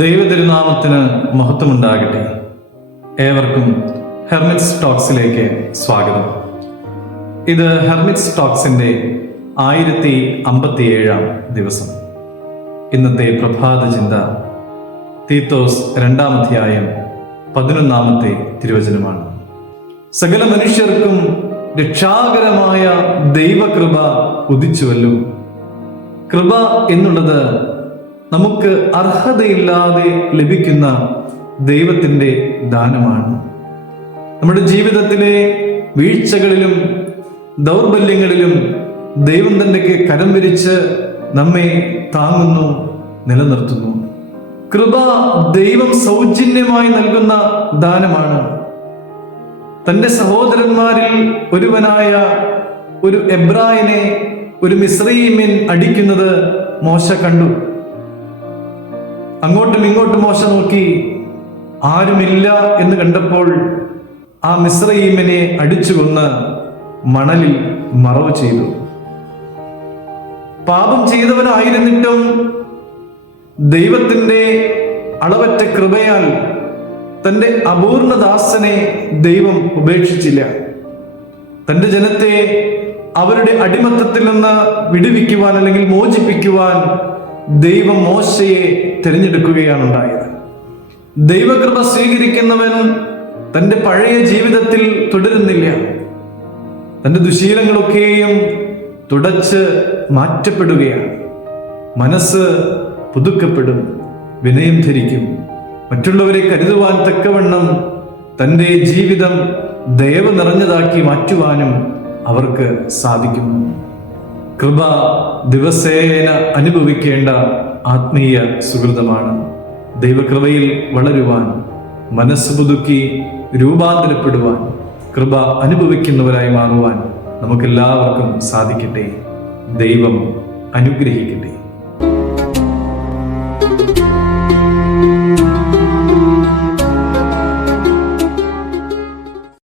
ദൈവതിരുനാമത്തിന് മഹത്വമുണ്ടാകട്ടെ. ഏവർക്കും ഹെർമിറ്റ്സ് ടോക്സിലേക്ക് സ്വാഗതം. ഇത് ഹെർമിറ്റ്സ് ടോക്സിന്റെ 1057 ദിവസം. ഇന്നത്തെ പ്രഭാത ചിന്ത തീത്തോസ് 2-ാം അധ്യായം 11-ാമത്തെ തിരുവചനമാണ്. സകല മനുഷ്യർക്കും രക്ഷാകരമായ ദൈവകൃപ ഉദിച്ചുവല്ലോ. കൃപ എന്നുള്ളത് നമുക്ക് അർഹതയില്ലാതെ ലഭിക്കുന്ന ദൈവത്തിൻ്റെ ദാനമാണ്. നമ്മുടെ ജീവിതത്തിലെ വീഴ്ചകളിലും ദൗർബല്യങ്ങളിലും ദൈവം തന്നെ കരം വിരിച്ച് നമ്മെ താങ്ങുന്നു, നിലനിർത്തുന്നു. കൃപ ദൈവം സൗജന്യമായി നൽകുന്ന ദാനമാണ്. തൻ്റെ സഹോദരന്മാരിൽ ഒരുവനായ ഒരു എബ്രായനെ ഒരു മിസ്രയീമ്യൻ അടിക്കുന്നത് മോശ കണ്ടു. അങ്ങോട്ടും ഇങ്ങോട്ടും മോശ നോക്കി, ആരുമില്ല എന്ന് കണ്ടപ്പോൾ ആ മിസ്രയീമ്യനെ അടിച്ചു കൊന്ന് മണലിൽ മറവ് ചെയ്തു. പാപം ചെയ്തവനായിരുന്നിട്ടും ദൈവത്തിൻ്റെ അളവറ്റ കൃപയാൽ തൻ്റെ അപൂർണദാസനെ ദൈവം ഉപേക്ഷിച്ചില്ല. തൻ്റെ ജനത്തെ അവരുടെ അടിമത്തത്തിൽ നിന്ന് വിടുവിക്കുവാൻ അല്ലെങ്കിൽ മോചിപ്പിക്കുവാൻ ദൈവം മോശയെ തിരഞ്ഞെടുക്കുകയാണ് ഉണ്ടായത്. ദൈവകൃപ സ്വീകരിക്കുന്നവൻ തൻ്റെ പഴയ ജീവിതത്തിൽ തുടരുന്നില്ല. തൻ്റെ ദുശീലങ്ങളൊക്കെയും തുടച്ച് മാറ്റപ്പെടുകയാണ്. മനസ്സ് പുതുക്കപ്പെടും, വിനയം ധരിക്കും. മറ്റുള്ളവരെ കരുതുവാൻ തക്കവണ്ണം തൻ്റെ ജീവിതം ദയവ് നിറഞ്ഞതാക്കി മാറ്റുവാനും അവർക്ക് സാധിക്കുന്നു. കൃപ ദിവസേന അനുഭവിക്കേണ്ട ആത്മീയ സുഹൃതമാണ്. ദൈവകൃപയിൽ വളരുവാൻ, മനസ്സ് പുതുക്കി രൂപാന്തരപ്പെടുവാൻ, കൃപ അനുഭവിക്കുന്നവരായി മാറുവാൻ നമുക്കെല്ലാവർക്കും സാധിക്കട്ടെ. ദൈവം അനുഗ്രഹിക്കട്ടെ.